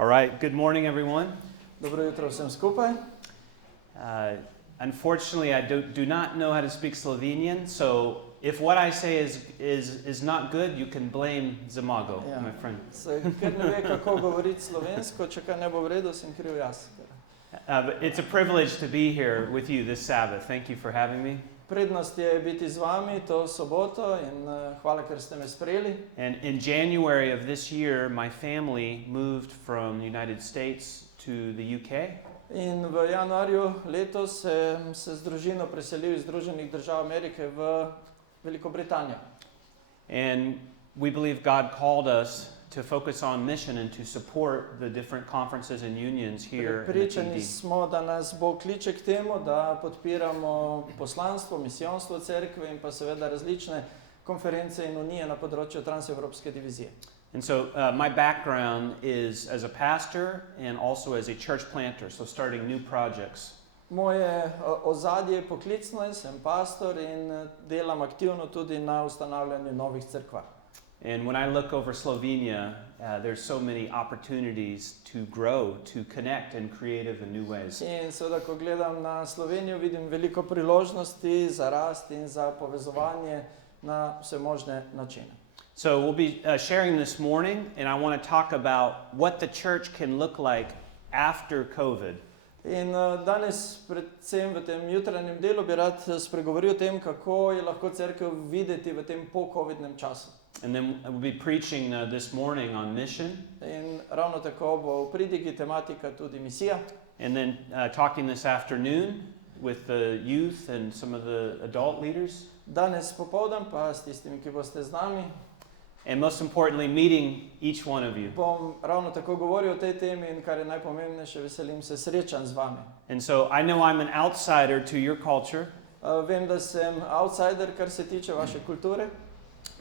All right, good morning, everyone. Dobro jutro vsem skupaj. Unfortunately, I do not know how to speak Slovenian, so if what I say is not good, you can blame Zamago, my friend. Ker ne ve, kako govoriti slovensko, če kaj ne bo v redu, sem kriv jaz. But it's a privilege to be here with you this Sabbath. Thank you for having me. Prednost je biti z vami to soboto in hvala, ker ste me sprejeli. And in January of this year, my family moved from the United States to the UK. In v januarju letos sem se z družino preselil iz Združenih držav Amerike v Veliko Britanijo. And we believe God called us to focus on mission and to support the different conferences and unions here in the Prepričani TD. smo, da nas Bog kliče k temu, da podpiramo poslanstvo, misijonstvo cerkve in pa seveda različne konference in unije na področju transevropske divizije. And so my background is as a pastor and also as a church planter, so starting new projects. Moje ozadje je poklicno in sem pastor in delam aktivno tudi na ustanavljanju novih cerkva. And when I look over Slovenia, there's so many opportunities to grow, to connect in creative and new ways. In seveda, ko gledam na Slovenijo, vidim veliko priložnosti za rast in za povezovanje na vse možne načine. So we'll be sharing this morning, and I want to talk about what the church can look like after COVID. In danes, predvsem v tem jutranjem delu, bi rad spregovoril o tem, kako je lahko cerkev videti v tem po-covidnem času. And then we'll be preaching this morning on mission. In ravno tako bo v pridigi tematika tudi misija. And then talking this afternoon with the youth and some of the adult leaders. Danes popoldan pa s tistimi, ki boste z nami. And most importantly, meeting each one of you. Bom ravno tako govoril o tej temi in kar je najpomembnejše, veselim se srečanj z vami. And so I know I'm an outsider to your culture. Vem, da sem outsider, kar se tiče vaše kulture.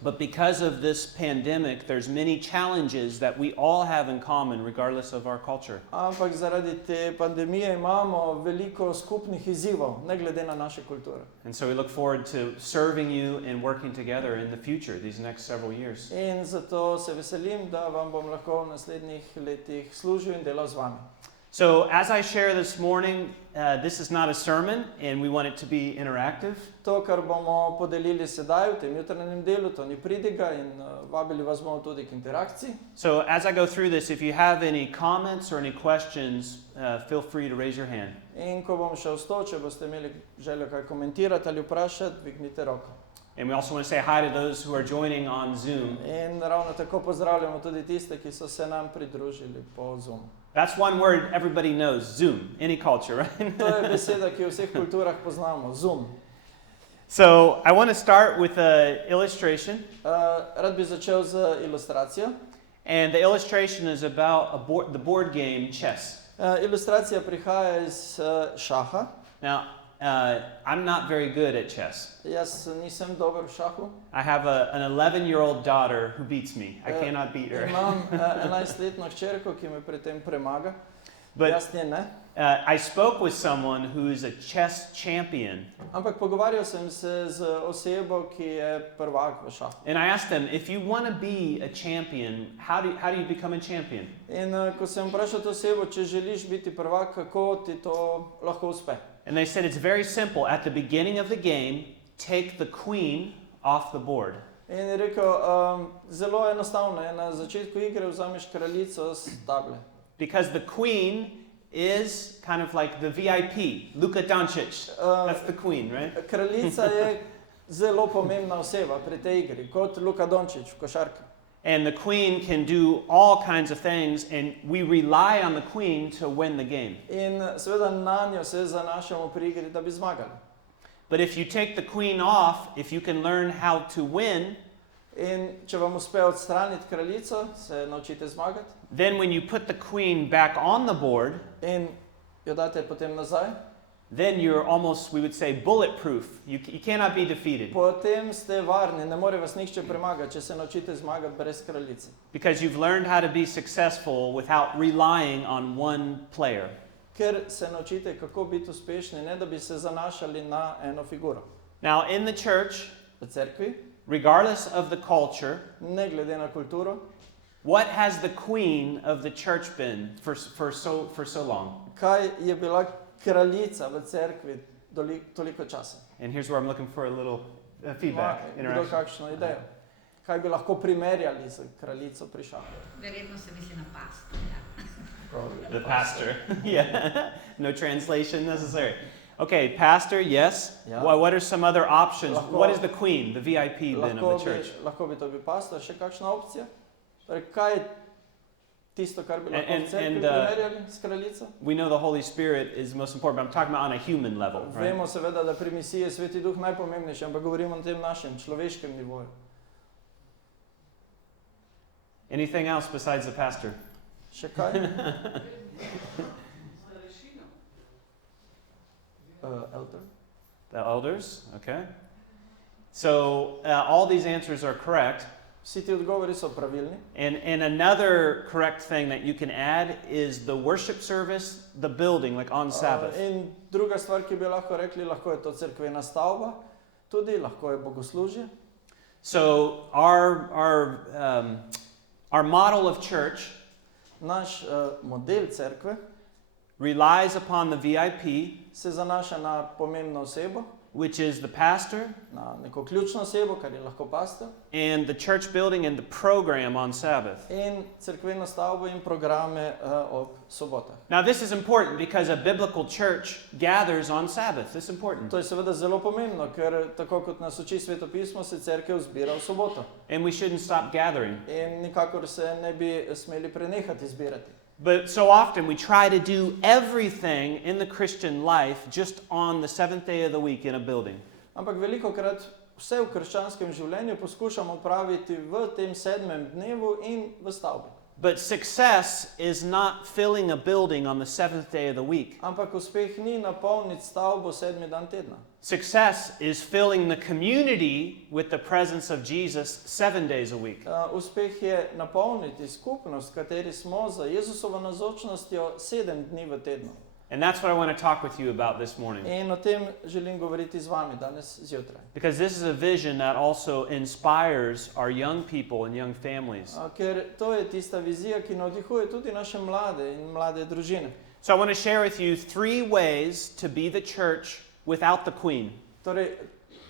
But because of this pandemic, there's many challenges that we all have in common, regardless of our culture. Ampak zaradi te pandemije imamo veliko skupnih izzivov, ne glede na naše kulture. And so we look forward to serving you and working together in the future, these next several years. In zato se veselim, da vam bom lahko v naslednjih letih služil in delal z vami. So as I share this morning, this is not a sermon, and we want it to be interactive. To, kar bomo podelili sedaj v tem jutranjem delu, to ni pridiga in vabili vas bomo tudi k interakciji. So as I go through this, if you have any comments or any questions, feel free to raise your hand. In ko bom šel s to, če boste imeli željo kaj komentirati ali vprašati, dvignite roko. And we also want to say hi to those who are joining on Zoom. In ravno tako pozdravljamo tudi tiste, ki so se nam pridružili po Zoomu. That's one word everybody knows, Zoom, any culture, right? To je beseda, ki jo v vseh kulturah poznamo, Zoom. So I want to start with an illustration. Rad bi začel z ilustracijo. And the illustration is about the board game chess. Ilustracija prihaja iz šaha. Now, I'm not very good at chess. Jaz nisem dober v šahu. I have an 11-year-old daughter who beats me. I cannot beat her. Imam 11-letno hčerko, ki me pri tem premaga. But Jaz nje ne. I spoke with someone who is a chess champion. Ampak pogovarjal sem se z osebo, ki je prvak v šahu. And I asked them, if you want to be a champion, how do you become a champion? In ko sem vprašal to osebo, če želiš biti prvak, kako ti to lahko uspe. And they said it's very simple. At the beginning of the game, take the queen off the board. In je rekel, zelo enostavno je, na začetku igre vzameš kraljico s table. Because the queen is kind of like the VIP, Luka Doncic. That's the queen, right? Kraljica je zelo pomembna oseba pri tej igri, kot Luka Doncic v košarki. And the queen can do all kinds of things, and we rely on the queen to win the game. In seveda nanjo se zanašamo pri igri, da bi zmagali. But if you take the queen off, if you can learn how to win, in če vam uspe odstraniti kraljico, se naučite zmagati. Then when you put the queen back on the board, in jo date potem nazaj, then you're almost, we would say, bulletproof. You cannot be defeated. Potem ste varni, ne more vas nihče premagati, če se naučite zmagati brez kraljice. Because you've learned how to be successful without relying on one player. Ker se naučite, kako biti uspešni, ne da bi se zanašali na eno figuro. Now, in the church, V cerkvi, regardless of the culture, ne glede na kulturo, What has the queen of the church been for so long? Kaj je bila kraljica v cerkvi toliko časa? And here's where I'm looking for a little feedback, Kdo interaction. kakšno idejo? Kaj bi lahko primerjali z kraljico pri šahu? Verjetno se misli na pastorja. The pastor. Yeah. No translation necessary. Okay, pastor, yes. Yeah. What are some other options? Lahko- What is the queen, the VIP been of the church? Lahko bi to bil pastor, še kakšna opcija? Torej, kaj je tisto, kar bi lahko And- v cerkvi and, primerjali s kraljico? We know the Holy Spirit is most important, but I'm talking about on a human level, right? Vemo seveda, da pri misiji je Sveti Duh najpomembnejši, ampak govorimo o tem našem človeškem nivoju. Anything else besides the pastor? Še kaj? Elder? The elders, okay. So all these answers are correct. Vsi ti odgovori so pravilni. And another correct thing that you can add is the worship service, the building, like on Sabbath. In druga stvar, ki bi lahko rekli, lahko je to cerkvena stavba, tudi lahko je bogoslužje. So our model of church Naš model cerkve relies upon the VIP, se zanaša na pomembno osebo, which is the pastor, na neko ključno osebo, kar je lahko pastor, and the church building and the program on Sabbath. in cerkveno stavbo in programe ob sobotah. Now, this is important because a biblical church gathers on Sabbath. This is important. To je seveda zelo pomembno, ker tako kot nas uči Sveto pismo, se cerkev zbira v soboto. And we shouldn't stop gathering. In nikakor se ne bi smeli prenehati zbirati. But so often we try to do everything in the Christian life just on the seventh day of the week in a building. Ampak velikokrat vse v krščanskem življenju poskušamo praviti v tem 7. dnevu in v stavbi. But success is not filling a building on the seventh day of the week. Ampak uspeh ni napolniti stavbo 7. dan tedna. Success is filling the community with the presence of Jesus 7 days a week. Uspeh je napolniti skupnost, v kateri smo za Jezusovo navzočnostjo 7 dni v tednu. And that's what I want to talk with you about this morning. In o tem želim govoriti z vami danes zjutraj. Because this is a vision that also inspires our young people and young families. Ker to je tista vizija, ki navdihuje tudi naše mlade in mlade družine. So I want to share with you 3 ways to be the church without the queen. Torej,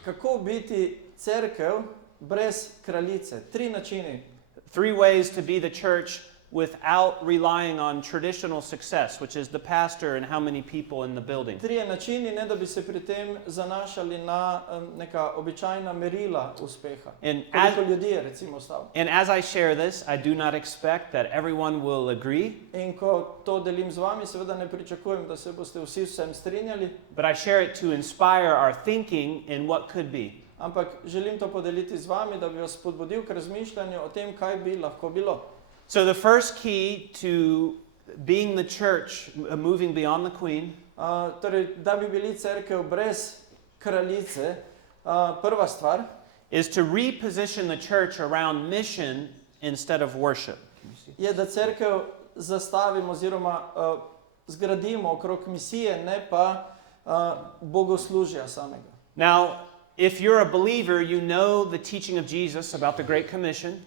kako biti cerkev brez kraljice? 3 načini. 3 ways to be the church without relying on traditional success, which is the pastor and how many people in the building. 3 načini, ne da bi se pri tem zanašali na neka običajna merila uspeha. And Koliko ljudi je recimo v stavbi. And as I share this, I do not expect that everyone will agree, In ko to delim z vami, seveda ne pričakujem, da se boste vsi vsem strinjali, but I share it to inspire our thinking in what could be. ampak želim to podeliti z vami, da bi vas spodbudil k razmišljanju o tem, kaj bi lahko bilo. So the first key to being the church, moving beyond the queen, Torej, da bi bili cerkev brez kraljice, prva stvar is to reposition the church around mission instead of worship. je, da cerkev zastavimo oziroma zgradimo okrog misije, ne pa bogoslužja samega. Now, if you're a believer, you know the teaching of Jesus about the Great Commission.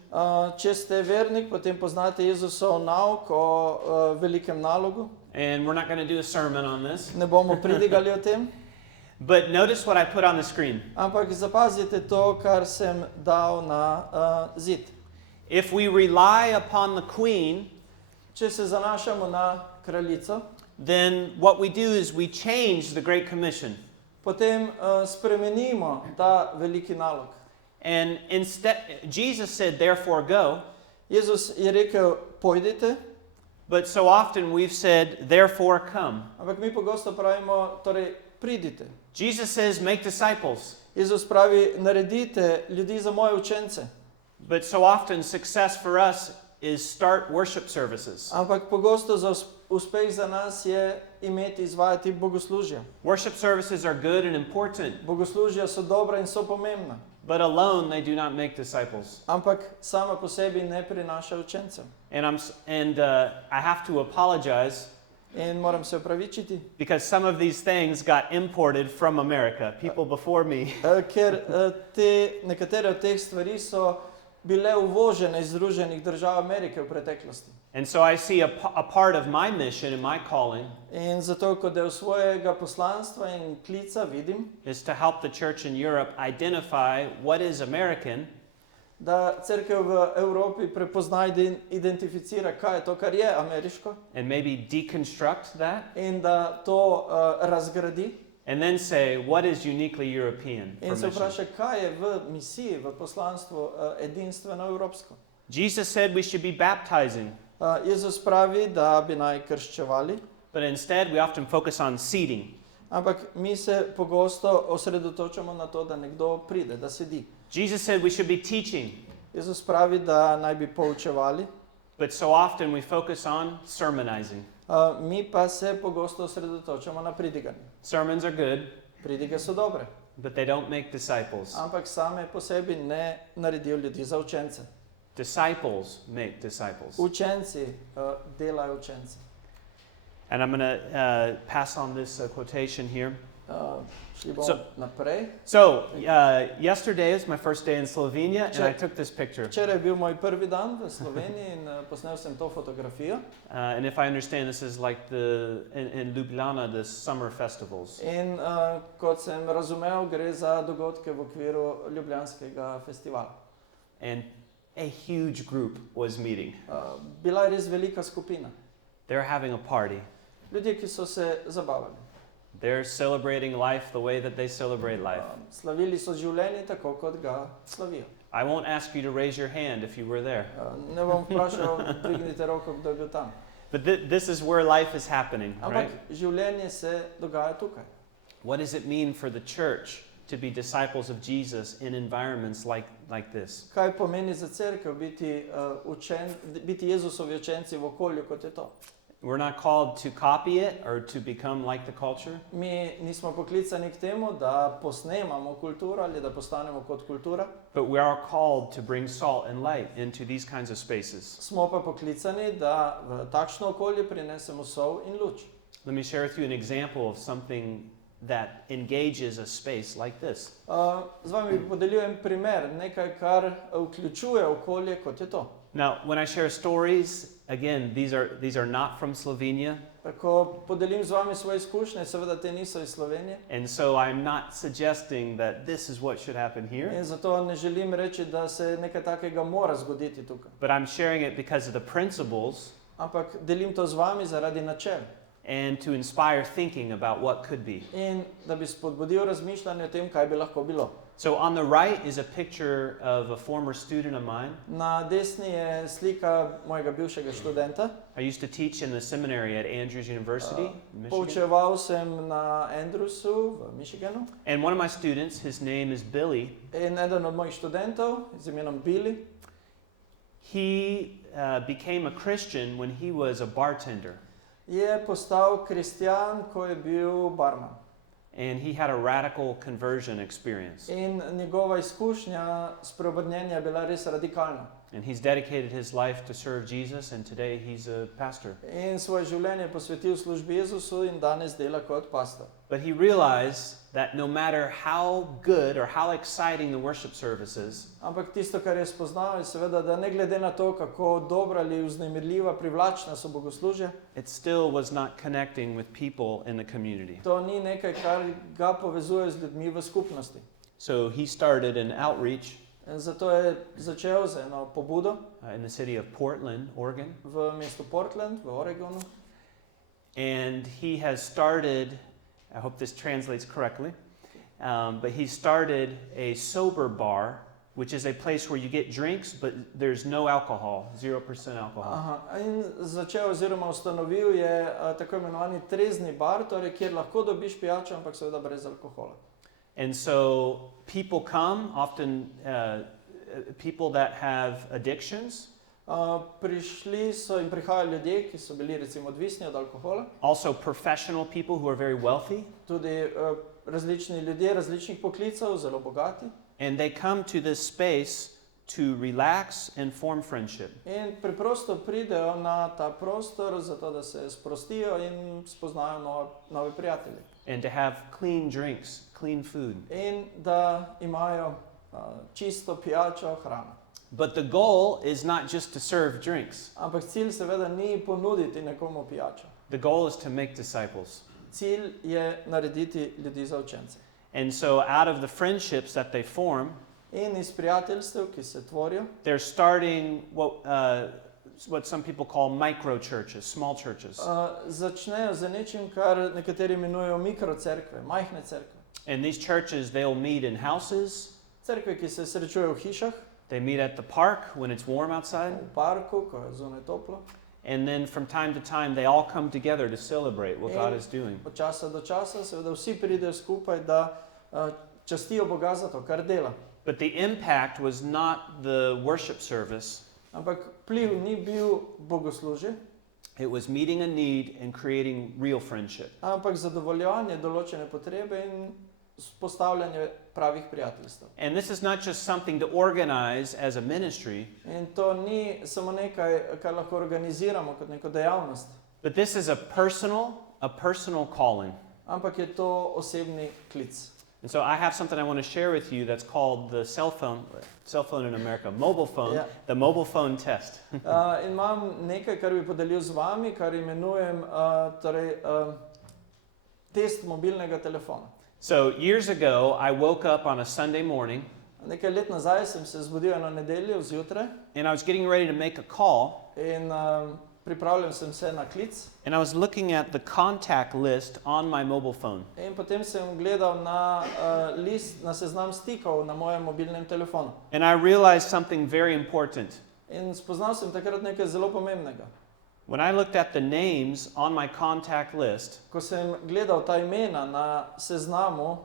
Če ste vernik, potem poznate Jezusov nauk o velikem nalogu. And we're not going to do a sermon on this. Ne bomo pridigali o tem, But notice what I put on the screen. ampak zapazite to, kar sem dal na zid. If we rely upon the queen, Če se zanašamo na kraljico, then what we do is we change the Great Commission. potem spremenimo ta veliki nalog. And instead, Jesus said, therefore go. Jezus je rekel, pojdite, But so often we've said, therefore come. ampak mi pogosto pravimo, torej pridite. Jesus says, make disciples. Jezus pravi, naredite ljudi za moje učence. But so often success for us is start worship services. Ampak pogosto za uspeh za nas je imeti, izvajati bogoslužja. Worship services are good and important, Bogoslužja so dobra in so pomembna, but alone they do not make disciples. ampak sama po sebi ne prinaša učencev. And I have to apologize In moram se opravičiti, because some of these things got imported from America. People before me ker nekatere od teh stvari so bile uvožene iz Združenih držav Amerike v preteklosti. And so I see a part of my mission and my calling In zato, kot del svojega poslanstva in klica vidim, is to help the church in Europe identify what is American da cerkev v Evropi prepozna in identificira, kaj je to, kar je ameriško, and maybe deconstruct that in da to razgradi and then say what is uniquely European for in se mission. vpraša, kaj je v misiji, v poslanstvu edinstveno evropsko. Jesus said we should be baptizing, Jezus pravi, da bi naj krščevali, but instead we often focus on seating. ampak mi se pogosto osredotočamo na to, da nekdo pride, da sedi. Jesus said we should be teaching, Jezus pravi, da naj bi poučevali, but so often we focus on sermonizing. mi pa se pogosto osredotočamo na pridiganje. Sermons are good, Pridige so dobre, but they don't make disciples. ampak same po sebi ne naredijo ljudi za učence. Disciples make disciples. Učenci delajo učence. And I'm going to pass on this quotation here. Šli bomo So- naprej. So, yesterday is my first day in Slovenia, and I took this picture. Včeraj je bil moj prvi dan v Sloveniji in posnel sem to fotografijo. And if I understand, this is like in Ljubljana, the summer festivals. In kot sem razumel, gre za dogodke v okviru Ljubljanskega festivala. And a huge group was meeting. Bila je res velika skupina. They're having a party. Ljudje, ki so se zabavali. They're celebrating life the way that they celebrate life. Slavili so življenje tako, kot ga slavijo. I won't ask you to raise your hand if you were there. Ne bom vprašal, dvignite roko, kdo je bil tam. But this is where life is happening, Ampak right? življenje se dogaja tukaj. What does it mean for the church to be disciples of Jesus in environments like this? Kaj pomeni za cerkev biti Jezusovi učenci v okolju, kot je to? We're not called to copy it or to become like the culture, Mi nismo poklicani k temu, da posnemamo kulturo ali da postanemo kot kultura. but we are called to bring salt and light into these kinds of spaces. Smo pa poklicani, da v takšno okolje prinesemo sol in luč. Let me share with you an example of something that engages a space like this. Z vami podeljujem primer, nekaj, kar vključuje okolje, kot je to. Now, when I share stories, again, these are not from Slovenia, Ko podelim z vami svoje izkušnje, seveda te niso iz Slovenije and so I'm not suggesting that this is what should happen here, in zato ne želim reči, da se nekaj takega mora zgoditi tukaj. but I'm sharing it because of the principles Ampak delim to z vami zaradi načel and to inspire thinking about what could be. in da bi spodbudil razmišljanje o tem, kaj bi lahko bilo. So on the right is a picture of a former student of mine. Na desni je slika mojega bivšega študenta. I used to teach in the seminary at Andrews University in Michigan. Poučeval sem na Andrewsu v Michiganu And one of my students, his name is Billy, in eden od mojih študentov z imenom Billy he became a Christian when he was a bartender. je postal kristjan, ko je bil barman. And he had a radical conversion experience. In njegova izkušnja spreobrnjenja je bila res radikalna. And he's dedicated his life to serve Jesus, and today he's a pastor. In svoje življenje je posvetil službi Jezusu in danes dela kot pastor. But he realized that no matter how good or how exciting the worship service is, Ampak tisto, kar je spoznal, je seveda, da ne glede na to, kako dobra ali vznemirljiva, privlačna so bogoslužja, it still was not connecting with people in the community. to ni nekaj, kar ga povezuje z ljudmi v skupnosti. So he started an outreach Zato je začel z eno pobudo in the city of Portland, Oregon. v mestu Portland, v Oregonu. And he has started, I hope this translates correctly, but he started a sober bar, which is a place where you get drinks, but there's no alcohol, 0% alcohol. Aha. In začel oziroma ustanovil je tako imenovani trezni bar, torej kjer lahko dobiš pijačo, ampak seveda brez alkohola. And so people come, often people that have addictions, Prišli so in prihajajo ljudje, ki so bili recimo odvisni od alkohola, also professional people who are very wealthy, tudi različni ljudje različnih poklicev, zelo bogati. and they come to this space to relax and form friendship. In preprosto pridejo na ta prostor, zato da se sprostijo in spoznajo nove prijatelje. And to have clean drinks, clean food. In da imajo čisto pijačo, hrano. But the goal is not just to serve drinks. Ampak cilj seveda ni ponuditi nekomu pijačo. The goal is to make disciples. Cilj je narediti ljudi za učence. And so out of the friendships that they form, In iz prijateljstev, ki se tvorijo, they're starting what some people call micro churches, small churches. Začnejo z nečim, kar nekateri imenujejo mikrocerkve, majhne cerkve. And these churches, they'll meet in houses. Cerkve, ki se srečujejo v hišah, They meet at the park when it's warm outside. v parku, ko je zunaj toplo. And then from time to time, they all come together to celebrate what God And- is doing. Od časa do časa seveda vsi pridejo skupaj, da častijo Boga za to, kar dela. But the impact was not the worship service. Ampak vpliv ni bil bogoslužje, It was meeting a need and creating real friendship. ampak zadovoljevanje določene potrebe in postavljanje pravih prijateljstev. And this is not just something to organize as a ministry, In to ni samo nekaj, kar lahko organiziramo kot neko dejavnost, but this is a personal calling. ampak je to osebni klic. And so I have something I want to share with you that's called the cell phone in America, mobile phone, Yeah. the mobile phone test. In imam nekaj, kar bi podelil z vami, kar imenujem test mobilnega telefona. So years ago, I woke up on a Sunday morning Nekaj let nazaj sem se zbudil eno nedeljo zjutraj and I was getting ready to make a call, in pripravljal sem se na klic and I was looking at the contact list on my mobile phone. in potem sem gledal na na seznam stikov na mojem mobilnem telefonu. And I realized something very important. In spoznal sem takrat nekaj zelo pomembnega. When I looked at the names on my contact list, Ko sem gledal ta imena na seznamu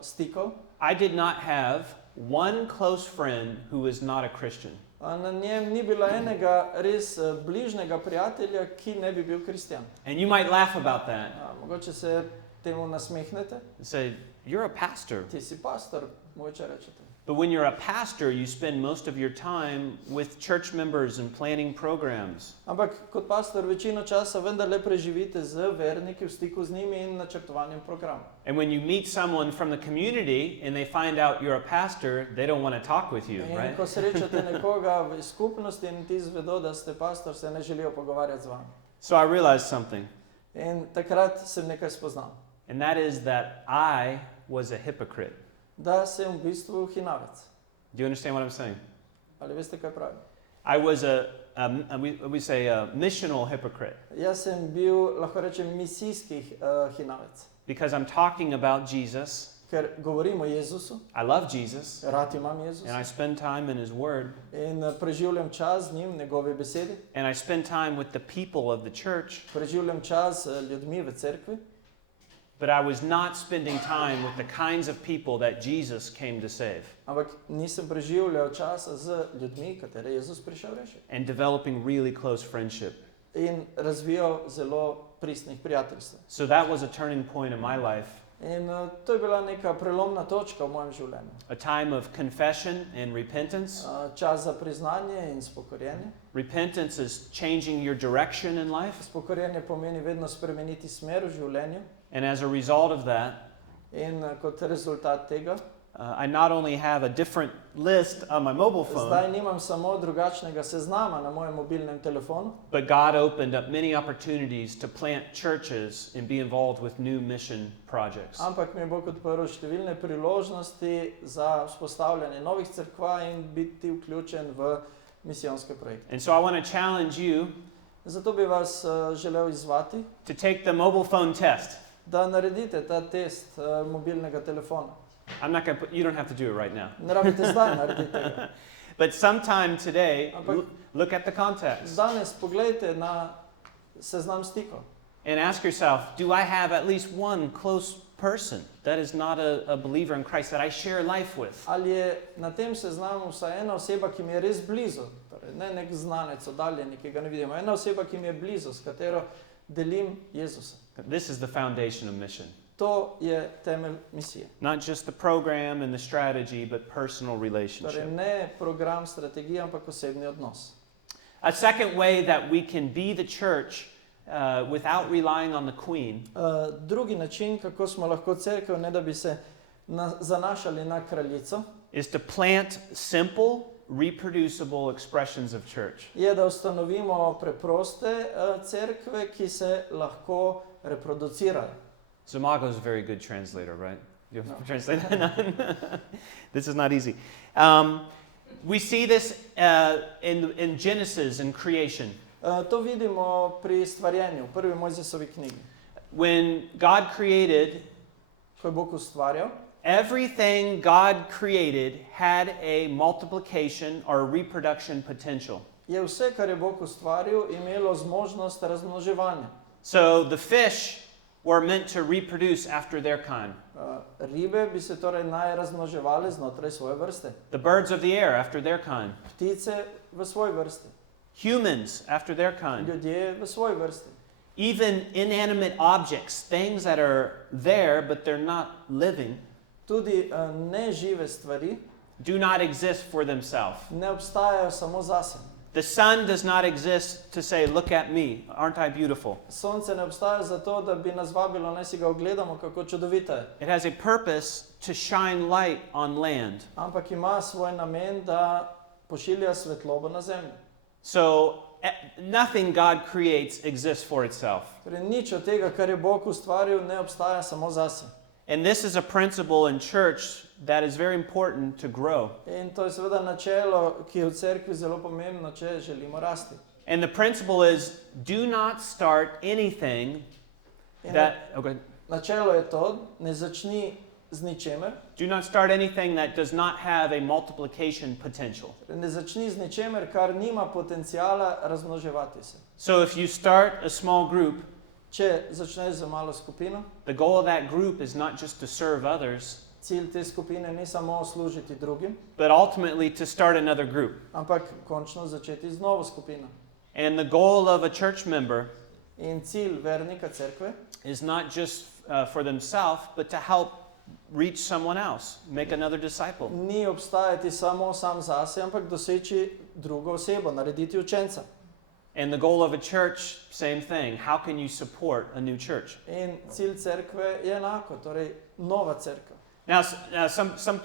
stikov, I did not have one close friend who was not a Christian. na njem ni bilo enega res bližnjega prijatelja, ki ne bi bil kristjan. And you might laugh about that Mogoče se temu nasmehnete. and say, "You're a pastor." Ti si pastor, mogoče rečete. But when you're a pastor, you spend most of your time with church members and planning programs. Ampak kot pastor večino časa vendarle preživite z verniki, v stiku z njimi in načrtovanjem programov. And when you meet someone from the community and they find out you're a pastor, they don't want to talk with you, In right? ko srečate nekoga v skupnosti in ti zvedo, da ste pastor, se ne želijo pogovarjati z vami. So I realized something, In takrat sem nekaj spoznal. and that is that I was a hypocrite. Da sem v bistvu hinavec. Do you understand what I'm saying? Ali veste, kaj pravim? I was we say a missional hypocrite Jaz sem bil, lahko rečem, misijski hinavec. because I'm talking about Jesus. Ker govorim o Jezusu, I love Jesus rad imam and I Jezusa spend time in His Word in preživljam čas z njim, njegove besedi, and I spend time with the people of the church, preživljam čas z ljudmi v cerkvi, but I was not spending time with the kinds of people that Jesus came to save ampak nisem preživljal časa z ljudmi, katere je Jezus prišel rešiti. and developing really close friendship. In razvijal zelo pristnih prijateljstev. So that was a turning point in my life, In to je bila neka prelomna točka v mojem življenju. a time of confession and repentance. Čas za priznanje in spokorjenje. Repentance is changing your direction in life, Spokorjenje pomeni vedno spremeniti smer v življenju. and as a result of that, In kot rezultat tega, I not only have a different list on my mobile zdaj phone, nimam samo drugačnega seznama na mojem mobilnem telefonu, but God opened up many opportunities to plant churches and be involved with new mission projects. ampak mi je Bog odprl številne priložnosti za vzpostavljanje novih cerkva in biti vključen v misijonske projekte. And so I want to challenge you Zato bi vas želel izzvati, to take the mobile phone test. da naredite ta test mobilnega telefona. I'm not going to you don't have to do it right now. Ne rabite zdaj narediti tega. But sometime today, Ampak- look at the contacts Danes poglejte na seznam stikov and ask yourself, do I have at least one close person that is not a believer in Christ that I share life with? ali je na tem seznamu vsaj ena oseba, ki mi je res blizu, torej ne nek znanec oddaljeni, ki ga ne vidimo, ena oseba, ki mi je blizu, s katero delim Jezusa. This is the foundation of mission. To je temelj misije. Not just the program and the strategy, but personal Torej relationship. ne program, strategija, ampak osebni odnos. A second way that we can be the church without relying on the queen Drugi način, kako smo lahko cerkev, ne da bi se zanašali na kraljico, is to plant simple, reproducible expressions of church. je, da ustanovimo preproste cerkve, ki se lahko reproducirajo. Zamago is a very good translator, right? You translate that? This is not easy. We see this in Genesis and creation. To vidimo pri stvarjenju, v prvi Mojzesovi knjigi. When God created, Ko je Bog ustvarjal, everything God created had a multiplication or reproduction potential. je vse, kar je Bog ustvaril, imelo zmožnost razmnoževanja. So the fish were meant to reproduce after their kind. Ribe bi se torej naj razmnoževale znotraj svoje vrste. The birds of the air after their kind. Ptice v svoji vrsti. Humans after their kind. Ljudje v svoji vrsti. Even inanimate objects, things that are there but they're not living, Tudi nežive stvari do not exist for themselves. ne obstajajo samo zase. The sun does not exist to say, look at me, aren't I beautiful? Sonce ne obstaja zato, da bi nas vabilo, naj si ga ogledamo, kako čudovito je. It has a purpose to shine light on land. Ampak ima svoj namen, da pošilja svetlobo na zemljo. So nothing God creates exists for itself. Torej, nič od tega, kar je Bog ustvaril, ne obstaja samo zase. And this is a principle in church that is very important to grow. In to je seveda načelo, ki je v cerkvi zelo pomembno, če želimo rasti. And the principle is, do not start anything that... Načelo je to, ne začni z ničemer, Do not start anything that does not have a multiplication potential. ne začni z ničemer, kar nima potencijala razmnoževati se. So if you start a small group, Če začneš z malo skupino, the goal of that group is not just to serve others, cilj te skupine ni samo služiti drugim, but ultimately to start another group. ampak končno začeti z novo skupino. And the goal of a church member In cilj vernika cerkve is not just for themselves, but to help reach someone else, make another disciple. ni obstajati samo sam zase, ampak doseči drugo osebo, narediti učenca. And the goal of a church, same thing. How can you support a new church? In cilj cerkve je enako, torej nova cerkev. Now,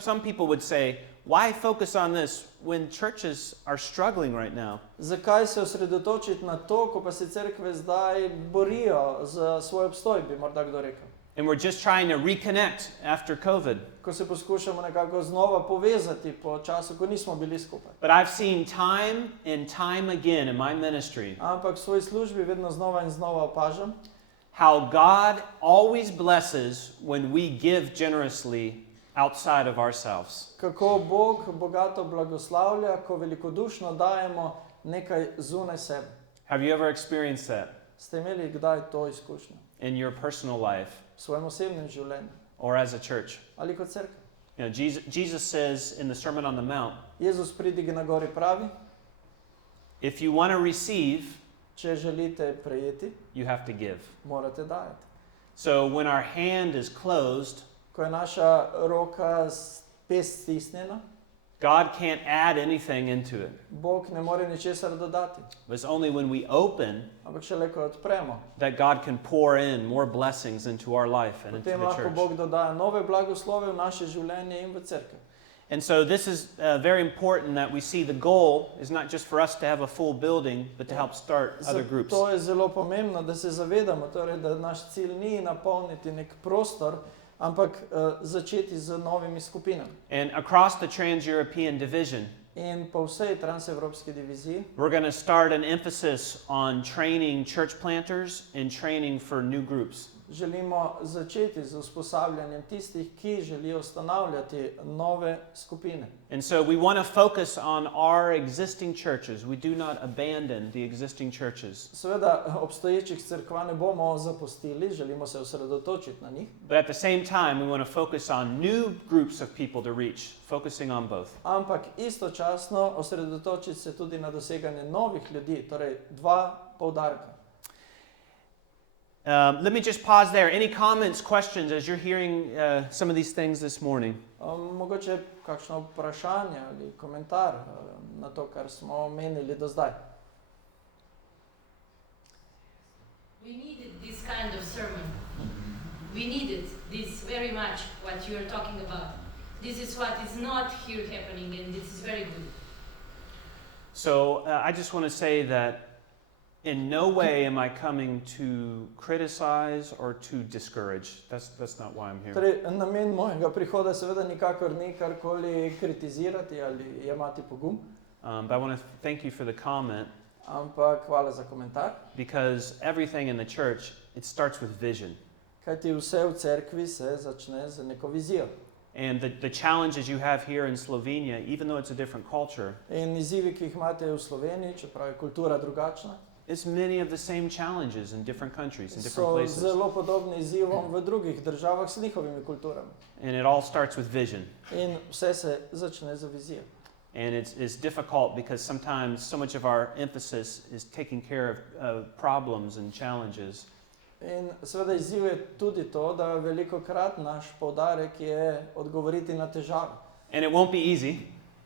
some people would say, why focus on this when churches are struggling right now? Zakaj se osredotočiti na to, ko pa se cerkve zdaj borijo za svoj obstoj, bi morda kdo rekel. And we're just trying to reconnect after COVID. Ko se poskušamo nekako znova povezati po času, ko nismo bili skupaj. But I've seen time and time again in my ministry Ampak v svoji službi vedno znova in znova opažam, how God always blesses when we give generously outside of ourselves. kako Bog bogato blagoslavlja, ko velikodušno dajemo nekaj zunaj sebe. Have you ever experienced that Ste imeli kdaj to izkušnjo? in your personal life V svojem osebnem življenju or as a church? ali kot cerkev? You know, Jesus says in the Sermon on the Mount, Jezus pridige na gori pravi, if you want to receive, če želite prejeti, you have to give. morate dajati. So when our hand is closed, Ko je naša roka pest stisnjena, God can't add anything into it. Bog ne more ničesar dodati. But it's only when we open Ampak šele ko odpremo, that God can pour in more blessings into our life and into potem the lahko church. Bog dodaja nove blagoslove v naše življenje in v cerkev. And so this is very important that we see the goal is not just for us to have a full building, but to help start other groups. To je zelo pomembno, da se zavedamo, torej, da naš cilj ni napolniti nek prostor, ampak začeti z novimi skupinami. And across the Trans-European division, In po vsej transevropski diviziji we're going to start an emphasis on training church planters and training for new groups. želimo začeti z usposabljanjem tistih, ki želijo ustanavljati nove skupine. And so we want to focus on our existing churches. We do not abandon the existing churches. Seveda obstoječih cerkva ne bomo zapustili, želimo se osredotočiti na njih, But at the same time, we want to focus on new groups of people to reach, focusing on both. ampak istočasno osredotočiti se tudi na doseganje novih ljudi, torej dva poudarka. Let me just pause there. Any comments, questions as you're hearing some of these things this morning? Mogoče kakšno vprašanje ali komentar na to, kar smo omenili do zdaj. We needed this kind of sermon. We needed this very much, what you are talking about. This is what is not here happening, and this is very good. So I just want to say that in no way am I coming to criticize or to discourage. That's not why I'm here. Torej, namen mojega prihoda seveda nikakor ni karkoli kritizirati ali jemati pogum, But I want to thank you for the comment, ampak hvala za komentar, because everything in the church, it starts with vision. kajti vse v cerkvi se začne z neko vizijo. And the challenges you have here in Slovenia, even though it's a different culture, In izzivi, ki jih imate v Sloveniji, čeprav je kultura drugačna, it's many of the same challenges in different countries, in different so places. zelo podobni izzivom v drugih državah s njihovimi kulturami. And it all starts with vision. In vse se začne z vizijo. And it's difficult because sometimes so much of our emphasis is taking care of problems and challenges. In seveda izziv je tudi to, da velikokrat naš poudarek je odgovoriti na težave. And it won't be easy,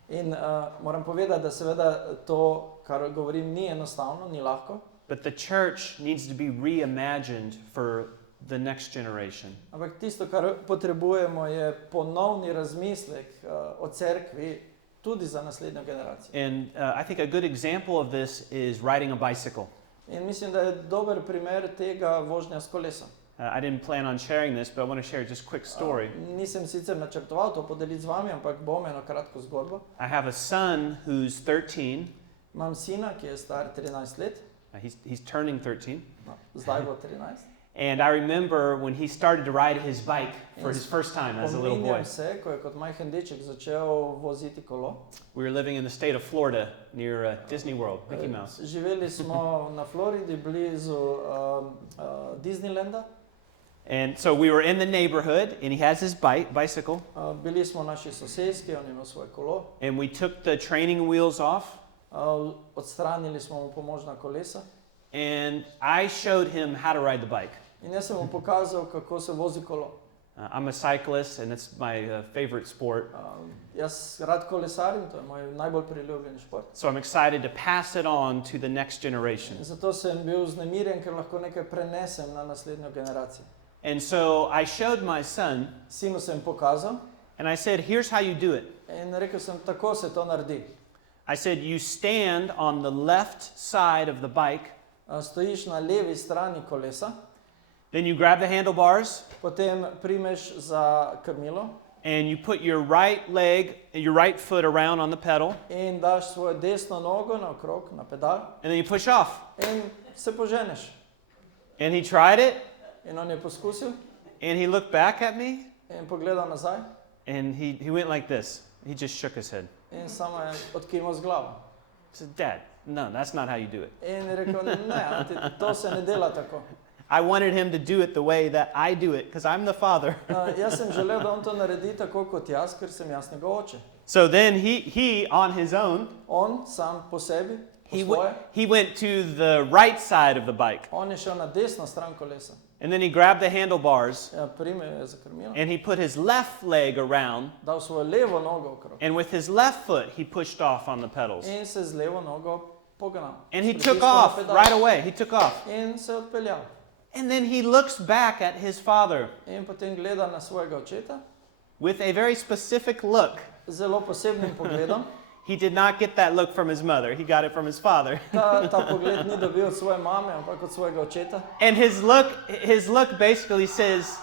In moram povedati, da seveda to, kar govorim, ni enostavno, ni lahko, but the church needs to be reimagined for the next generation. ampak tisto, kar potrebujemo, je ponovni razmislek o cerkvi tudi za naslednjo generacijo. And I think a good example of this is riding a bicycle. In mislim, da je dober primer tega vožnja s kolesom. I didn't plan on sharing this, but I want to share just a quick story. Nisem sicer načrtoval to podeliti z vami, ampak bom eno kratko zgodbo. I have a son who's 13. Imam sina, ki je star 13 let, He's turning 13. no, zdaj bo 13. And I remember when he started to ride his bike for his first time as a little boy. Spominjam se, ko je kot majhen deček začel voziti kolo. We were living in the state of Florida near Disney World, Mickey Mouse. Živeli smo na Floridi, blizu Disneylanda. And so we were in the neighborhood, and he has his bicycle, Bili smo naši sosedski, on je imel svoje kolo. and we took the training wheels off, Odstranili smo mu pomožna kolesa. and I showed him how to ride the bike. In jaz sem mu pokazal, kako se vozi kolo. I'm a cyclist, and it's my favorite sport. Jaz rad kolesarim, to je moj najbolj priljubljeni šport. So I'm excited to pass it on to the next generation. In zato sem bil vznemirjen, ker lahko nekaj prenesem na naslednjo generacijo. And so I showed my son, Sinu sem pokazal and I said, here's how you do it. in rekel sem, tako se to naredi. I said, you stand on the left side of the bike, Stojiš na levi strani kolesa, then you grab the handlebars, potem primeš za krmilo and you put your right leg, your right foot around on the pedal, in daš svojo desno nogo naokrog na pedal and then you push off. in se poženeš. And he tried it, In on je poskusil and he looked back at me, in pogledal nazaj and he went like this. He just shook his head. in samo je odkimal z glavo. I said, Dad, no, that's not how you do it. In je rekel, ne, to se ne dela tako. I wanted him to do it the way that I do it, because I'm the father. Jaz sem želel, da on to naredi tako kot jaz, ker sem jaz njegov oče. So then he on his own, On sam po sebi, po svoje, he went to the right side of the bike, on je šel na desno stran kolesa. and then he grabbed the handlebars, Ja, primil je za krmilo, and he put his left leg around, dal svojo levo nogo okrog and with his left foot, he pushed off on the pedals. in se z levo nogo pognal. And he S took pritiskom na off pedal. right away. He took off. In se odpeljal. And then he looks back at his father In potem gleda na svojega očeta, with a very specific look. z zelo posebnim pogledom. He did not get that look from his mother. He got it from his father. Ta pogled ni dobil od svoje mame, ampak od svojega očeta. And his look basically says,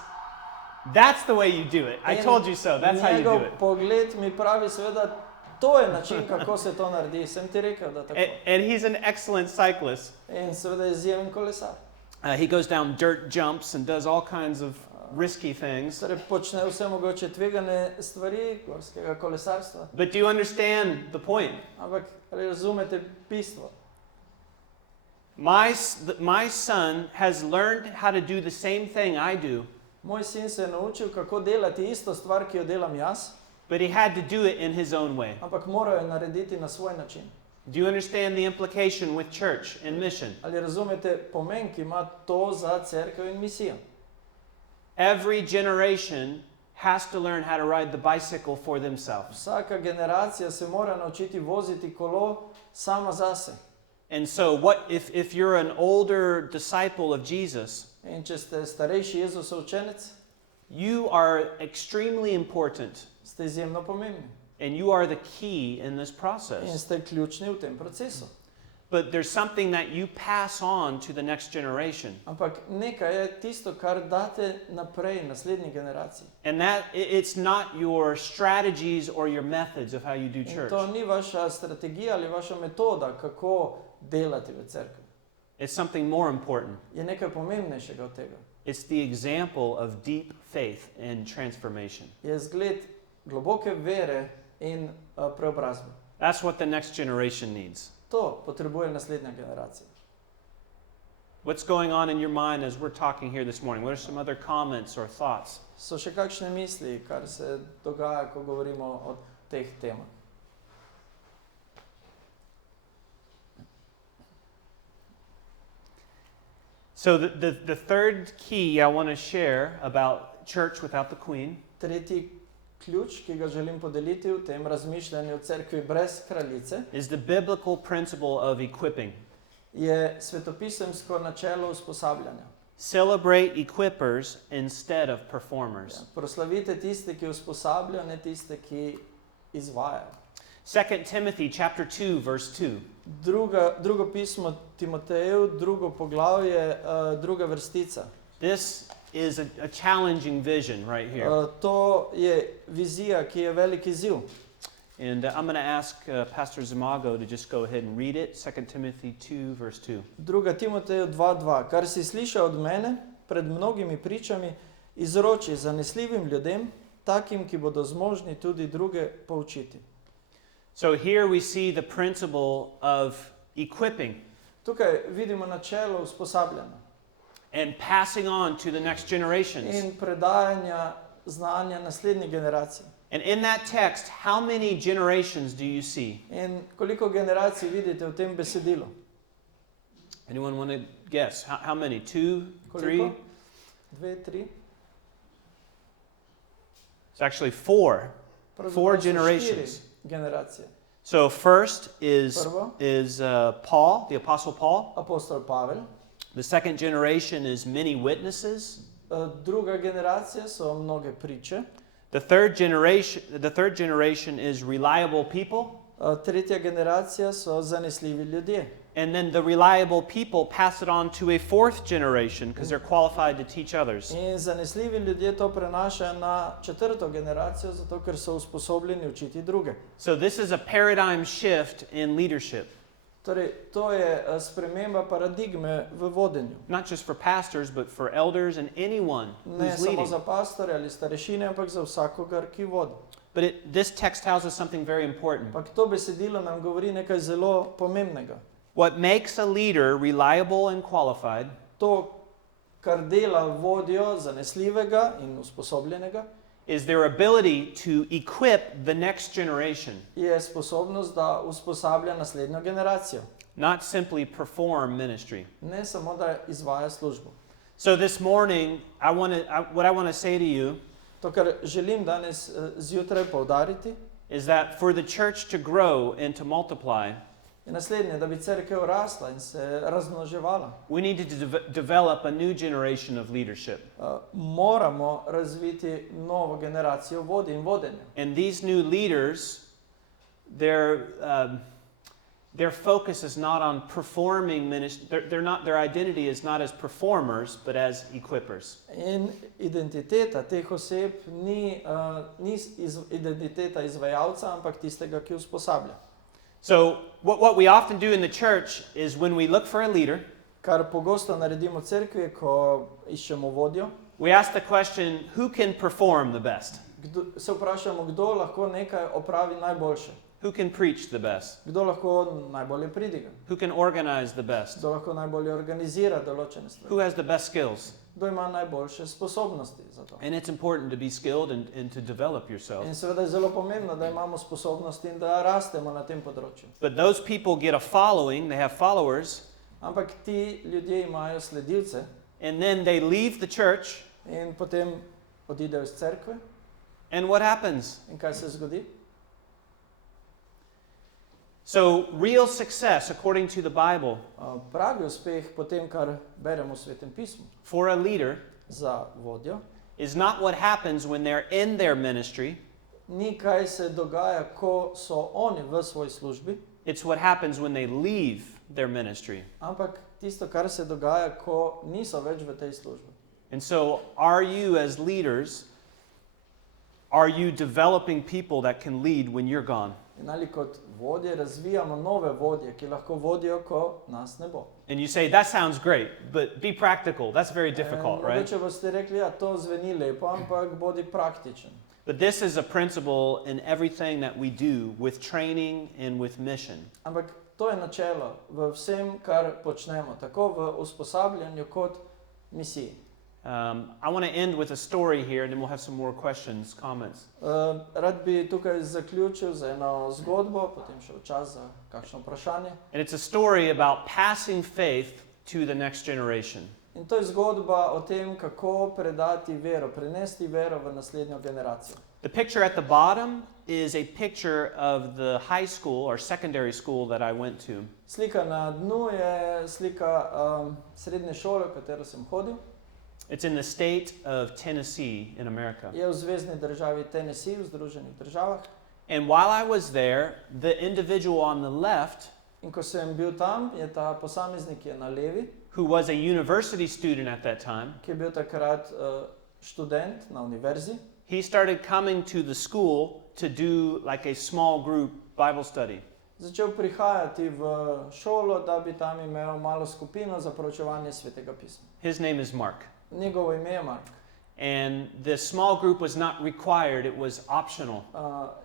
that's the way you do it. I In told you so. That's how you do njegov it. pogled mi pravi seveda, to je način, kako se to naredi. Sem ti rekel, da tako. And he's an excellent cyclist. In seveda je izjemen kolesar. He goes down dirt jumps and does all kinds of risky things. Torej počne vse mogoče tvegane stvari gorskega kolesarstva. But do you understand the point? Ampak razumete bistvo. My son has learned how to do the same thing I do, Moj sin se je naučil, kako delati isto stvar, ki jo delam jaz, but he had to do it in his own way. ampak moral je narediti na svoj način. Do you understand the implication with church and mission? Ali razumete pomen, ki ima to za cerkev in misijo? Every generation has to learn how to ride the bicycle for themselves. Vsaka generacija se mora naučiti voziti kolo sama zase. And so what if you're an older disciple of Jesus, In če ste starejši Jezusov učenec, you are extremely important. ste izjemno pomembni. And you are the key in this in process. ste ključni v tem procesu. But there's something that you pass on to the next generation. Ampak nekaj je tisto, kar date naprej naslednji generaciji. And that it's not your strategies or your methods of how you do In church. to ni vaša strategija ali vaša metoda, kako delati v cerkvi. It's something more important. Je nekaj pomembnejšega od tega. It's the example of deep faith and transformation. Je zgled globoke vere in preobrazbe. That's what the next generation needs. To potrebuje naslednja generacija. What's going on in your mind as we're talking here this morning? What are some other comments or thoughts? So še kakšne misli, kar se dogaja, ko govorimo o teh temah? So the third key I want to share about church without the queen Tretji ključ, ki ga želim podeliti v tem razmišljanju o cerkvi brez kraljice, is the biblical principle of equipping. je svetopisemsko načelo usposabljanja. Celebrate equippers instead of performers. Proslavite tiste, ki usposabljajo, ne tiste, ki izvajajo. 2 Timothy chapter 2 verse 2. Drugo pismo Timoteju, drugo poglavje, druga vrstica. This is a challenging vision right here. To je vizija, ki je velik izziv. And I'm going to ask Pastor Zamago to just go ahead and read it. 2 Timothy 2 verse 2. Druga Timoteju 2:2. Kar si slišal od mene pred mnogimi pričami, izroči zanesljivim ljudem, takim, ki bodo zmožni tudi druge poučiti. So here we see the principle of equipping Tukaj vidimo načelo usposabljanja and passing on to the next generations. in predajanja znanja naslednji generaciji. And in that text, how many generations do you see? In koliko generacij vidite v tem besedilu? Anyone want to guess? How many? 2, 3? Koliko? 2, 3? It's actually 4. Four generations. Generacije. So first is Prvo, Paul, the Apostle Paul. apostol Pavel. The second generation is many witnesses. Druga generacija so mnoge priče. The third generation is reliable people. Tretja generacija so zanesljivi ljudje. And then the reliable people pass it on to a fourth generation because they're qualified to teach others. In zanesljivi ljudje to prenašajo na četrto generacijo, zato ker so usposobljeni učiti druge. So this is a paradigm shift in leadership, Torej, to je sprememba paradigme v vodenju. not just for pastors, but for elders and anyone Ne who's samo leading. za pastore ali starešine, ampak za vsakogar, ki vodi. But this text tells us something very important. Ampak to besedilo nam govori nekaj zelo pomembnega. What makes a leader reliable and qualified To, kar dela vodjo zanesljivega in usposobljenega, is their ability to equip the next generation, je sposobnost, da usposablja naslednjo generacijo. not simply perform ministry. Ne samo, da izvaja službo. So this morning, what I want to say to you To, kar želim danes zjutraj poudariti, is that for the church to grow and to multiply, je naslednje, da bi cerkev rasla in se razmnoževala. we need to develop a new generation of leadership. Moramo razviti novo generacijo vodij in vodenja. And these new leaders, their focus is not on performing ministry. Their identity is not as performers, but as equippers. In identiteta teh oseb ni identiteta izvajalca, ampak tistega, ki usposablja. So what we often do in the church is when we look for a leader, Kar pogosto naredimo v cerkvi, ko iščemo vodjo, we ask the question, who can perform the best? se vprašamo, kdo lahko nekaj opravi najboljše. Who can preach the best? Kdo lahko najbolje pridiga. Who can organize the best? Kdo lahko najbolje organizira določene stvari. Who has the best skills? Kdo ima najboljše sposobnosti za to. And it's important to be skilled and to develop yourself. In seveda je zelo pomembno, da imamo sposobnosti in da rastemo na tem področju. But those people get a following, they have followers, Ampak ti ljudje imajo sledilce and then they leave the church, in potem odidejo iz cerkve. and what happens? In kaj se zgodi? So real success, according to the Bible, Pravi uspeh po tem, kar beremo v Svetem pismu, for a leader za vodjo, is not what happens when they're in their ministry, ni kaj se dogaja, ko so oni v svoji službi, It's what happens when they leave their ministry. ampak tisto, kar se dogaja, ko niso več v tej službi. And so, are you as leaders, are you developing people that can lead when you're gone? In ali kot vodje razvijamo nove vodje, ki lahko vodijo, ko nas ne bo. And you say, that sounds great, but be practical. That's very difficult, right? Mogoče boste rekli, ja, to zveni lepo, ampak bodi praktičen. But this is a principle in everything that we do with training and with mission. Ampak to je načelo v vsem, kar počnemo, tako v usposabljanju kot misiji. I want to end with a story here, and then we'll have some more questions, comments. Rad bi tukaj zaključil z eno zgodbo, potem še čas za kakšno vprašanje. And it's a story about passing faith to the next generation. In to je zgodba o tem, kako predati vero, prenesti vero v naslednjo generacijo. The picture at the bottom is a picture of the high school or secondary school that I went to. Slika na dnu je slika srednje šole, v katero sem hodil. It's in the state of Tennessee in America. Je v zvezni državi Tennessee, v Združenih državah. And while I was there, the individual on the left, In ko sem bil tam, je ta posameznik je na levi, who was a university student at that time, ki je bil takrat študent na univerzi, he started coming to the school to do like a small group Bible study. začel prihajati v šolo, da bi tam imel malo skupino za proučevanje Svetega pisma. His name is Mark. Njegovo ime je Mark. And the small group was not required, it was optional.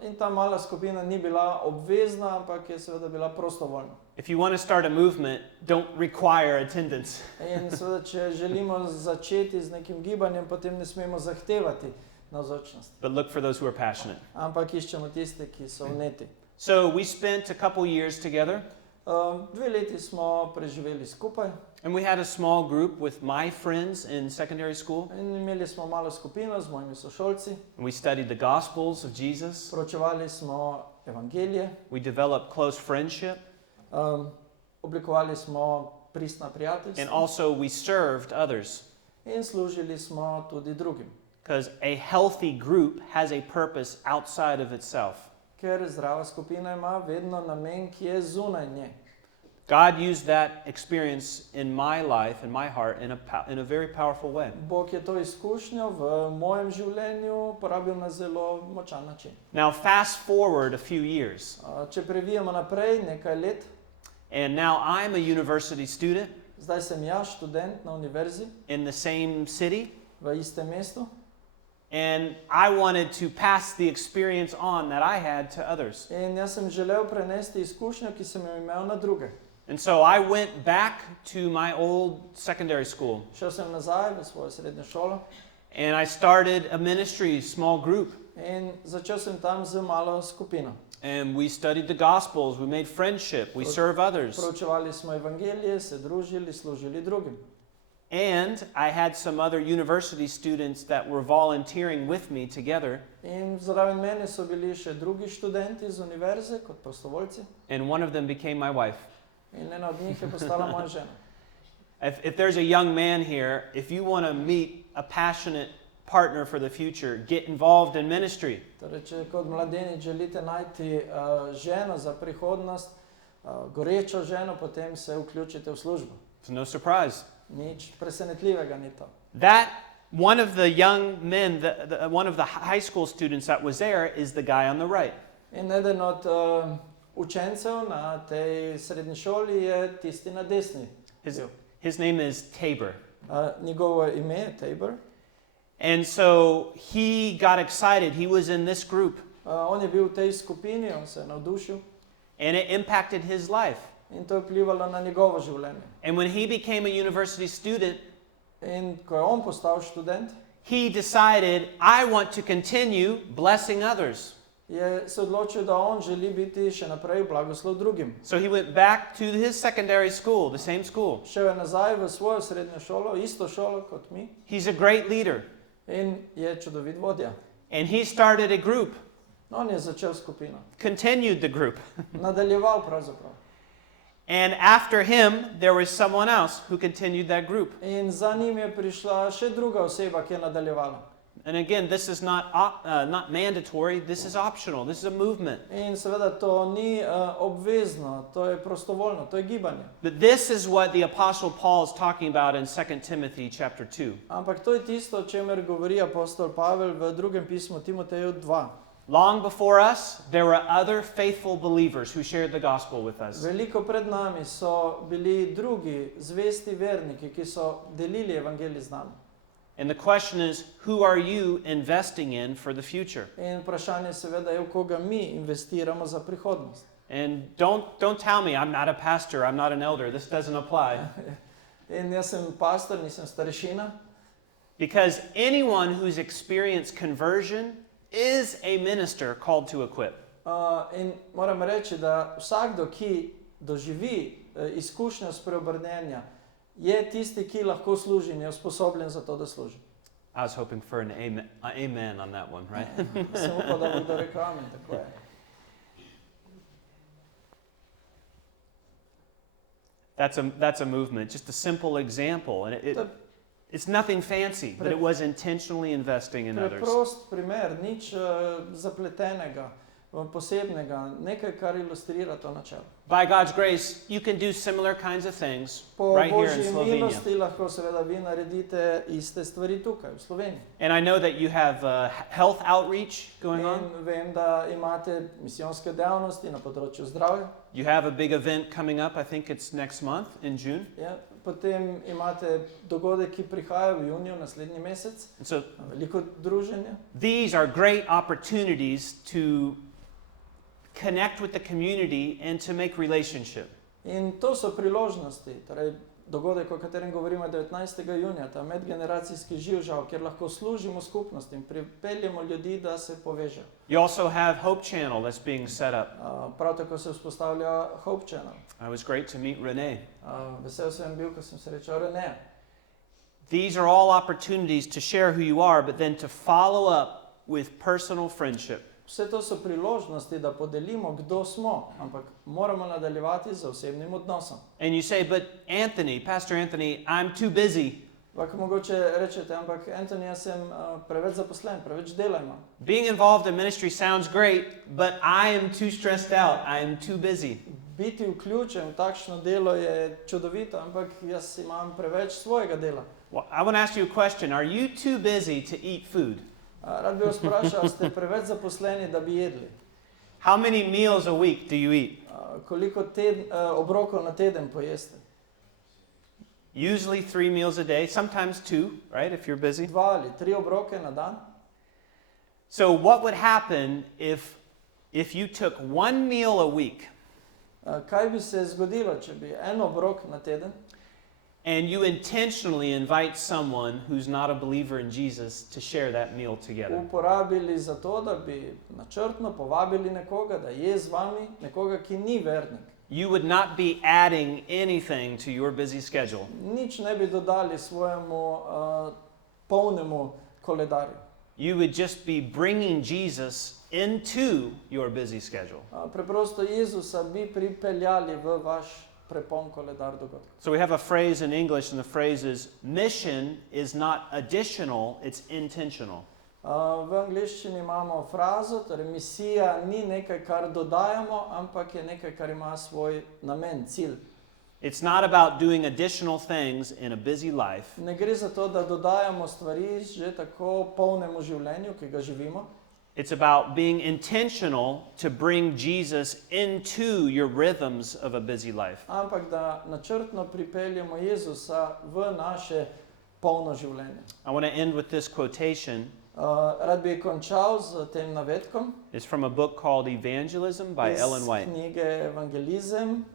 In ta mala skupina ni bila obvezna, ampak je seveda bila prostovoljna. If you want to start a movement, don't require attendance. In seveda, če želimo začeti z nekim gibanjem, potem ne smemo zahtevati navzočnost. But look for those who are passionate. Ampak iščemo tiste, ki so vneti. So we spent a couple years together, 2 leti smo preživeli skupaj and we had a small group with my friends in secondary school. in imeli smo malo skupino z mojimi sošolci. And we studied the Gospels of Jesus. Proučevali smo evangelije, We developed close friendship, oblikovali smo pristna and prijateljstva also we served others. in služili smo tudi drugim. Because a healthy group has a purpose outside of itself. Ker zdrava skupina ima vedno namen, ki je zunaj nje. God used that experience in my life, in my heart, in a very powerful way. Bog je to izkušnjo v mojem življenju porabil na zelo močan način. Now, fast forward a few years, Če previjemo naprej nekaj let, and now I'm a university student zdaj sem jaz študent na univerzi in the same city, v istem mestu and I wanted to pass the experience on that I had to others. in jaz sem želel prenesti izkušnjo, ki sem jo imel na druge. And so I went back to my old secondary school, Šel sem nazaj v svojo srednjo šolo and I started a ministry, small group, in začel sem tam z malo skupino. and we studied the Gospels, we made friendship, we serve others. Proučevali smo evangelije, se družili, služili drugim. And I had some other university students that were volunteering with me together, In zraven mene so bili še drugi študenti z univerze kot prostovoljci and one of them became my wife. in ena od njih je postala moja žena. If there's a young man here, if you want to meet a passionate partner for the future, get involved in ministry. Torej, če kot mladenič želite najti ženo za prihodnost, gorečo ženo, potem se vključite v službo. It's no surprise. Nič presenetljivega ni to. That one of the young men, one of the high school students that was there is the guy on the right. In eden od učencev na tej srednji šoli je tisti na desni. His name is Tabor. Njegovo ime je Tabor. And so he got excited. He was in this group, On je bil v tej skupini, on se je navdušil and it impacted his life. in to je vplivalo na njegovo življenje. And when he became a university student, In ko je on postal študent, he decided, I want to continue blessing others. je se odločil, da on želi biti še naprej blagoslov drugim. So he went back to his secondary school, the same school. Šel je nazaj v svojo srednjo šolo, isto šolo kot mi, He's a great leader. in je čudovit vodja. And he started a group, On je začel skupino, continued the group. nadaljeval pravzaprav. And after him, there was someone else who continued that group. In za njim je prišla še druga oseba, ki je nadaljevala. And again, this is not mandatory, this is optional, this is a movement. In seveda to ni obvezno, to je prostovoljno, to je gibanje. But this is what the Apostle Paul is talking about in 2 Timothy chapter 2. Ampak to je tisto, o čemer govori apostol Pavel v drugem pismu Timoteju 2. Long before us, there were other faithful believers who shared the gospel with us. Veliko pred nami so bili drugi zvesti verniki, ki so delili evangelij z nami. And the question is, who are you investing in for the future? In vprašanje seveda je, v koga mi investiramo za prihodnost. And don't tell me I'm not a pastor, I'm not an elder. This doesn't apply. In jaz sem pastor, nisem starešina. Because anyone who's experienced conversion is a minister called to equip. In moram reči, da vsakdo, ki doživi izkušnjo spreobrnenja, je tisti, ki lahko služi in je usposobljen za to, da služi. I was hoping for an amen on that one, right? Sem upal, da bo kdo rekel amen, tako je. That's a movement, just a simple example. And it's nothing fancy, but it was intentionally investing in others. Preprost primer, nič zapletenega, posebnega, nekaj, kar ilustrira to načelo. By God's grace, you can do similar kinds of things Po right here in Božji Slovenia. milosti lahko seveda vi naredite iste stvari tukaj, v Sloveniji. And I know that you have health outreach going on. In vem, da imate misijonske dejavnosti na področju zdravja. You have a big event coming up, I think it's next month in June. Ja, potem imate dogodek, ki prihaja v juniju, naslednji mesec. And so Veliko druženja. these are great opportunities to connect with the community and to make relationship. In to so priložnosti, torej dogodek, o katerem govorimo 19. junija, ta medgeneracijski živžav, kjer lahko služimo skupnostim, pripeljemo ljudi, da se povežejo. You also have Hope Channel that's being set up. Prav tako se vzpostavlja Hope Channel. It was great to meet Renee. Vesel sem bil, ko sem srečal Reneja. These are all opportunities to share who you are, but then to follow up with personal friendship. Vse to so priložnosti, da podelimo, kdo smo, ampak moramo nadaljevati z osebnim odnosom. And you say, but Anthony, Pastor Anthony, I'm too busy. Ampak mogoče rečete, ampak Anthony, jaz sem preveč zaposlen, preveč dela imam. Being involved in ministry sounds great, but I am too stressed out. I am too busy. Biti vključen v takšno delo je čudovito, ampak jaz imam preveč svojega dela. Well, I want to ask you a question. Are you too busy to eat food? Rad bi vas vprašal, ste preveč zaposleni, da bi jedli? How many meals a week do you eat? Koliko obrokov na teden pojeste? Usually 3 meals a day, sometimes 2, right, if you're busy. 2 ali 3 obroke na dan? So what would happen if you took 1 meal a week Kaj bi se zgodilo, če bi en obrok na teden and you intentionally invite someone who's not a believer in Jesus to share that meal together? uporabili za to, da bi načrtno povabili nekoga, da je z vami, nekoga, ki ni vernik? You would not be adding anything to your busy schedule. Nič ne bi dodali svojemu polnemu koledarju. You would just be bringing Jesus into your busy schedule. Preprosto Jezusa bi pripeljali v vaš prepoln koledar dogodkov. So we have a phrase in English, and the phrase is, mission is not additional, it's intentional. V angleščini imamo frazo, torej misija ni nekaj, kar dodajamo, ampak je nekaj, kar ima svoj namen, cilj. It's not about doing additional things in a busy life. Ne gre za to, da dodajamo stvari že tako polnemu življenju, ki ga živimo. It's about being intentional to bring Jesus into your rhythms of a busy life. Ampak da načrtno pripeljemo Jezusa v naše polno življenje. I want to end with this quotation. Rad bi končal z tem navedkom. It's from a book called Evangelism by Ellen White. Iz knjige Evangelizem,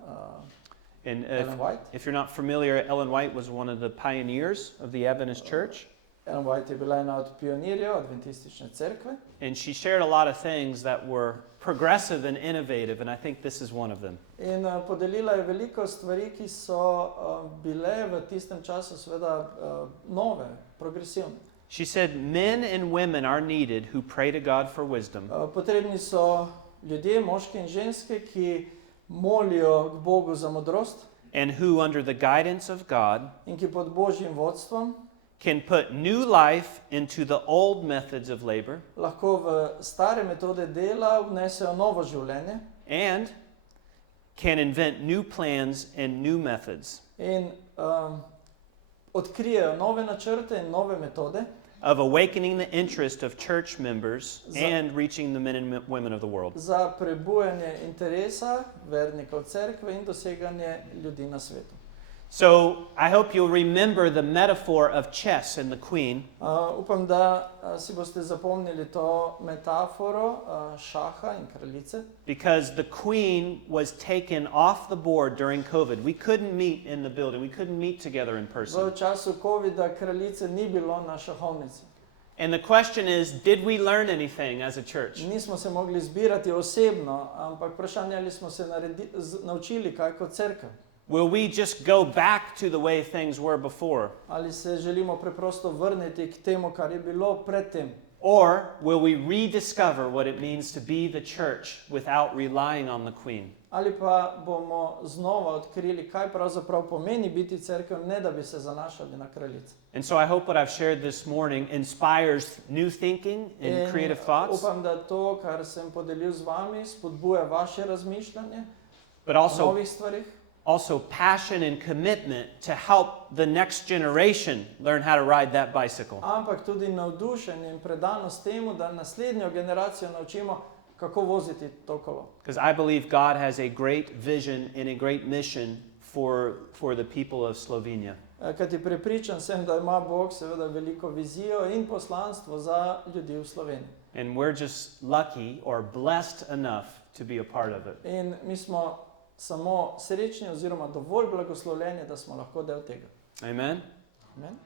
And Ellen White. if you're not familiar, Ellen White was one of the pioneers of the Adventist Church. Ellen White je bila ena od pionirjev adventistične cerkve. And she shared a lot of things that were progressive and innovative, and I think this is one of them. In podelila je veliko stvari, ki so bile v tistem času seveda nove, progresivne. She said, men and women are needed who pray to God for wisdom. Potrebni so ljudje, moški in ženske, ki molijo k Bogu za modrost And who, under the guidance of God, in ki pod Božjim vodstvom can put new life into the old methods of labor lahko v stare metode dela vnesejo novo življenje and can invent new plans and new methods in odkrijejo nove načrte in nove metode of awakening the interest of church members and reaching the men and women of the world. za prebujanje interesa vernikov cerkve in doseganje ljudi na svetu. So I hope you'll remember the metaphor of chess and the queen, Upam, da si boste zapomnili to metaforo šaha in kraljice, because the queen was taken off the board during COVID. We couldn't meet in the building. We couldn't meet together in v person. času covida kraljice ni bilo na šahovnici. And the question is, did we learn anything as a church? Nismo se mogli zbirati osebno, ampak vprašanje, ali smo se naučili kaj kot cerkev. Will we just go back to the way things were before? Ali se želimo preprosto vrniti k temu, kar je bilo predtem? Or will we rediscover what it means to be the church without relying on the queen? Ali pa bomo znova odkrili, kaj pravzaprav pomeni biti cerkev, ne da bi se zanašali na kraljice. And so I hope what I've shared this morning inspires new thinking and creative thoughts, Upam, da to, kar sem podelil z vami, spodbuja vaše razmišljanje but o also novih stvarih. also passion and commitment to help the next generation learn how to ride that bicycle. Ampak tudi navdušenje in predanost temu, da naslednjo generacijo naučimo, kako voziti to kolo. Because I believe God has a great vision and a great mission for the people of Slovenia. Kajti prepričan sem, da ima Bog seveda veliko vizijo in poslanstvo za ljudi v Sloveniji. And we're just lucky or blessed enough to be a part of it. In mi smo samo srečni oziroma dovolj blagoslovljeni, da smo lahko del tega. Amen? Amen.